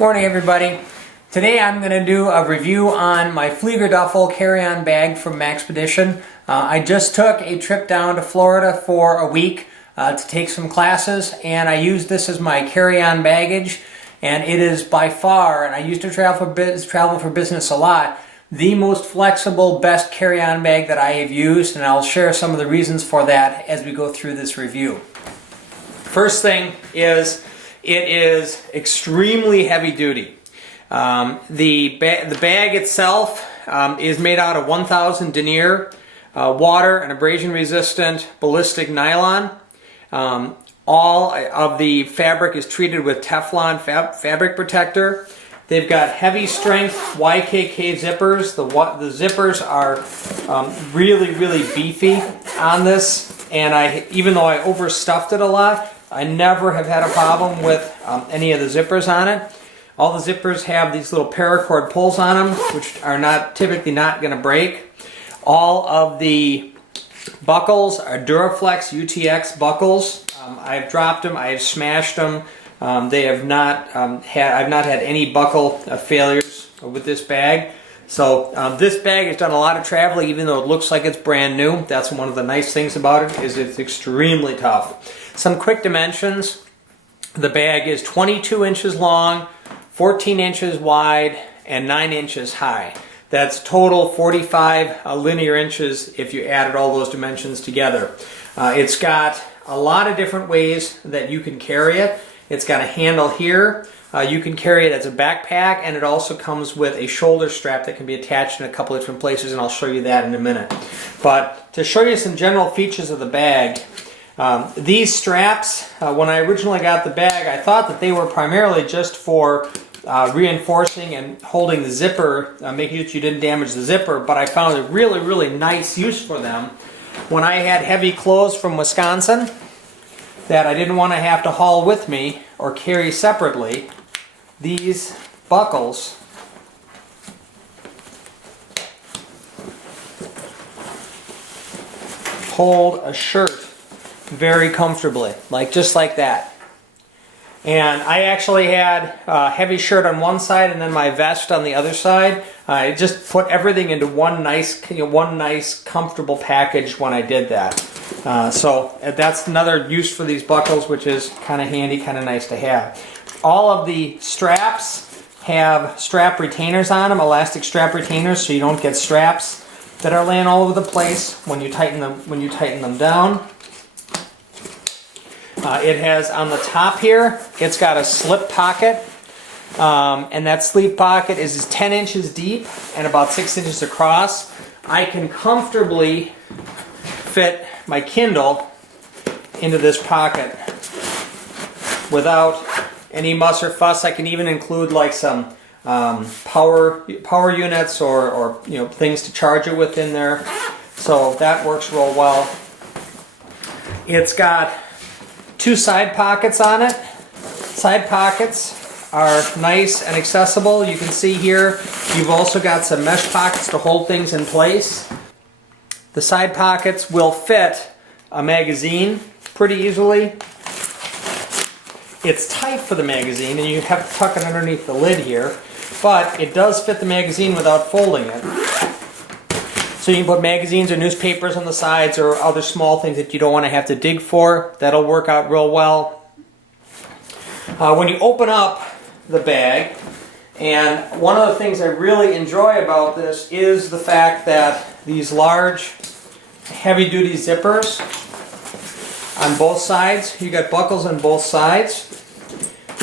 Morning everybody. Today I'm going to do a review on my Fliegerduffel carry-on bag from Maxpedition. I just took a trip down to Florida for a week to take some classes, and I used this as my carry-on baggage, and it is by far, and I used to travel for business a lot, the most flexible, best carry-on bag that I have used, and I'll share some of the reasons for that as we go through this review. First thing is, it is extremely heavy duty. The bag itself is made out of 1000 denier, water and abrasion resistant ballistic nylon. All of the fabric is treated with Teflon fabric protector. They've got heavy strength YKK zippers. The zippers are really beefy on this, and even though I overstuffed it a lot, I never have had a problem with any of the zippers on it. All the zippers have these little paracord pulls on them, which are typically not going to break. All of the buckles are Duraflex UTX buckles. I've dropped them, I've smashed them. They have not I've not had any buckle failures with this bag. So this bag has done a lot of traveling, even though it looks like it's brand new. That's one of the nice things about it, is it's extremely tough. Some quick dimensions. The bag is 22 inches long, 14 inches wide, and 9 inches high. That's total 45 linear inches if you added all those dimensions together. It's got a lot of different ways that you can carry it. It's got a handle here. You can carry it as a backpack, and it also comes with a shoulder strap that can be attached in a couple of different places, and I'll show you that in a minute. But to show you some general features of the bag, these straps, when I originally got the bag, I thought that they were primarily just for reinforcing and holding the zipper, making sure that you didn't damage the zipper, but I found a really nice use for them when I had heavy clothes from Wisconsin that I didn't want to have to haul with me or carry separately. These buckles hold a shirt very comfortably, just like that. And I actually had a heavy shirt on one side and then my vest on the other side. I just put everything into one nice comfortable package when I did that. So that's another use for these buckles, which is kind of handy, kind of nice to have. All of the straps have strap retainers on them, elastic strap retainers, so you don't get straps that are laying all over the place when you tighten them down. It has on the top here, it's got a slip pocket, and that sleeve pocket is 10 inches deep and about 6 inches across. I can comfortably fit my Kindle into this pocket without any muss or fuss. I can even include some power units or things to charge it with in there, so that works real well. It's got 2 side pockets on it. Side pockets are nice and accessible. You can see here you've also got some mesh pockets to hold things in place. The side pockets will fit a magazine pretty easily. It's tight for the magazine, and you have to tuck it underneath the lid here, but it does fit the magazine without folding it. So you can put magazines or newspapers on the sides or other small things that you don't want to have to dig for. That'll work out real well. When you open up the bag, and one of the things I really enjoy about this is the fact that these large heavy-duty zippers on both sides. You got buckles on both sides,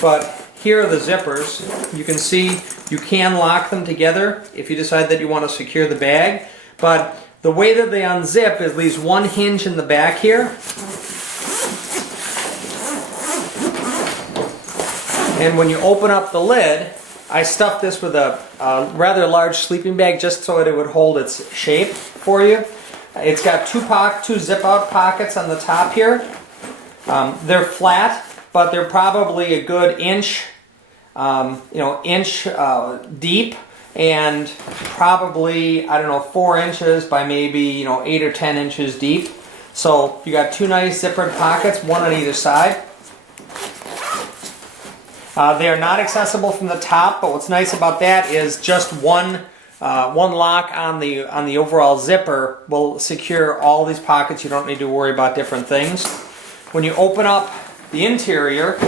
but here are the zippers. You can see you can lock them together if you decide that you want to secure the bag, but the way that they unzip is leaves one hinge in the back here, and when you open up the lid, I stuffed this with a rather large sleeping bag just so that it would hold its shape for you. It's got two zip-out pockets on the top here. They're flat, but they're probably a good inch deep, and probably, 4 inches by maybe 8 or 10 inches deep. So you got 2 nice zippered pockets, one on either side. They are not accessible from the top, but what's nice about that is just one lock on the overall zipper will secure all these pockets. You don't need to worry about different things. When you open up the interior,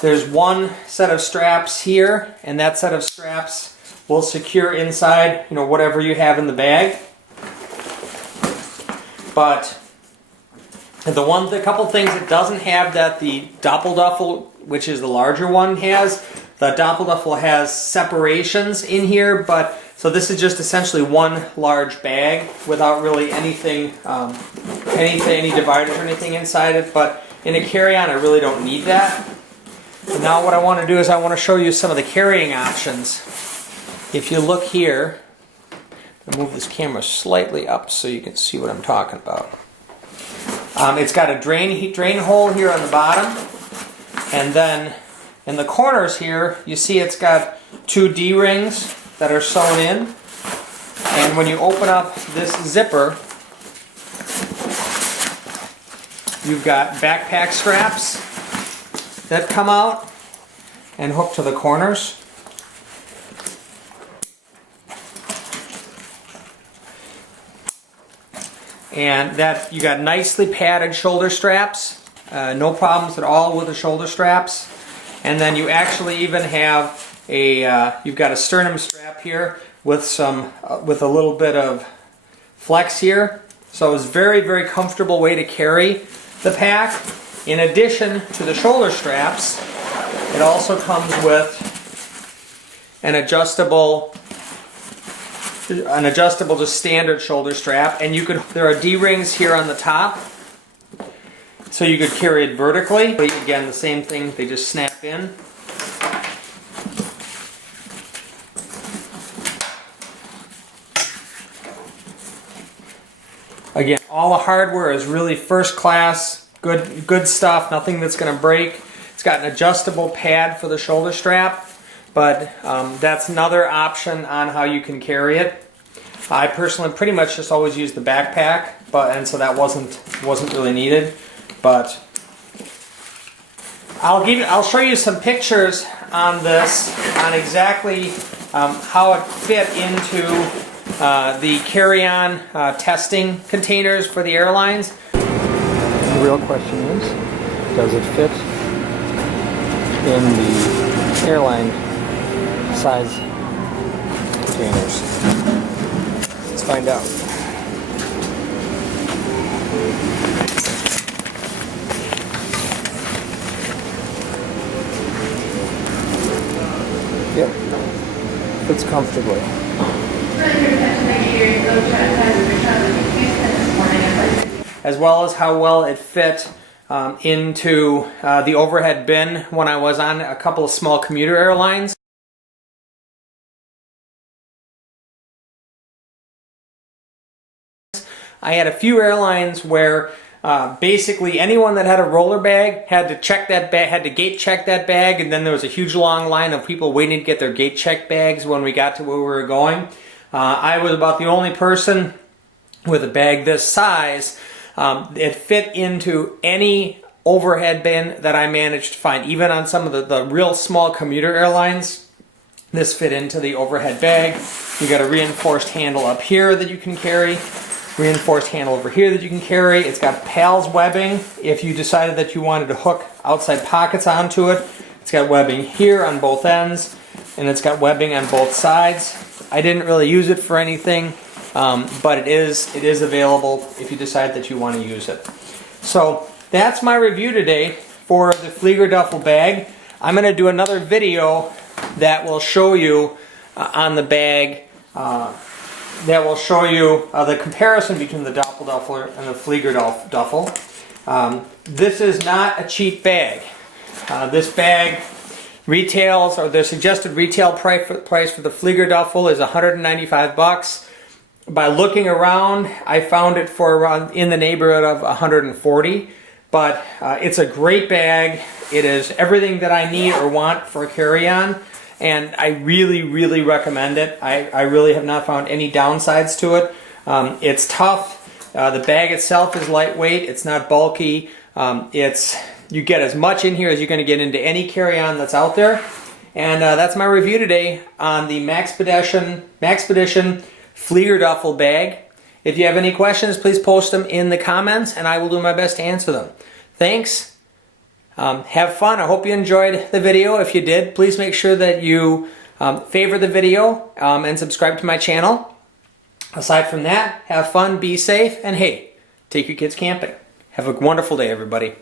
there's one set of straps here, and that set of straps will secure inside, whatever you have in the bag. But the couple things it doesn't have that the Doppelduffel, which is the larger one, has. The Doppelduffel has separations in here, but so this is just essentially one large bag without really anything, any dividers or anything inside it. But in a carry-on, I really don't need that. And now what I want to do is I want to show you some of the carrying options. If you look here, I'll move this camera slightly up so you can see what I'm talking about. It's got a drain hole here on the bottom, and then in the corners here, you see it's got 2 D-rings that are sewn in. And when you open up this zipper, you've got backpack straps that come out and hook to the corners. And that you got nicely padded shoulder straps, no problems at all with the shoulder straps. And then you actually even have you've got a sternum strap here with with a little bit of flex here. So it's a very, very comfortable way to carry the pack. In addition to the shoulder straps, it also comes with an adjustable just standard shoulder strap, and there are D-rings here on the top, so you could carry it vertically. Again, the same thing, they just snap in. Again, all the hardware is really first class, good stuff, nothing that's going to break. It's got an adjustable pad for the shoulder strap, but that's another option on how you can carry it. I personally pretty much just always use the backpack, and so that wasn't really needed. But I'll show you some pictures on this, on exactly how it fit into the carry-on testing containers for the airlines. The real question is, does it fit in the airline size containers? Let's find out. Yep, fits comfortably. As well as how well it fit into the overhead bin when I was on a couple of small commuter airlines. I had a few airlines where basically anyone that had a roller bag had to check that bag, had to gate check that bag, and then there was a huge long line of people waiting to get their gate check bags when we got to where we were going. I was about the only person with a bag this size. It fit into any overhead bin that I managed to find. Even on some of the real small commuter airlines, this fit into the overhead bag. You got a reinforced handle up here that you can carry. Reinforced handle over here that you can carry. It's got PALS webbing if you decided that you wanted to hook outside pockets onto it. It's got webbing here on both ends, and it's got webbing on both sides. I didn't really use it for anything, but it is available if you decide that you want to use it. So that's my review today for the Fliegerduffel bag. I'm going to do another video that will show you on the bag that will show you the comparison between the Doppelduffel and the Fliegerduffel. This is not a cheap bag. This bag retails, or the suggested retail price for the Fliegerduffel is $195. By looking around, I found it for around in the neighborhood of $140. But it's a great bag. It is everything that I need or want for a carry-on. And I really, really recommend it. I really have not found any downsides to it. It's tough. The bag itself is lightweight. It's not bulky. It's You get as much in here as you're going to get into any carry-on that's out there. And that's my review today on the Maxpedition Fleigerduffel bag. If you have any questions, please post them in the comments and I will do my best to answer them. Thanks. Have fun. I hope you enjoyed the video. If you did, please make sure that you favor the video and subscribe to my channel. Aside from that, have fun, be safe, and hey, take your kids camping. Have a wonderful day, everybody.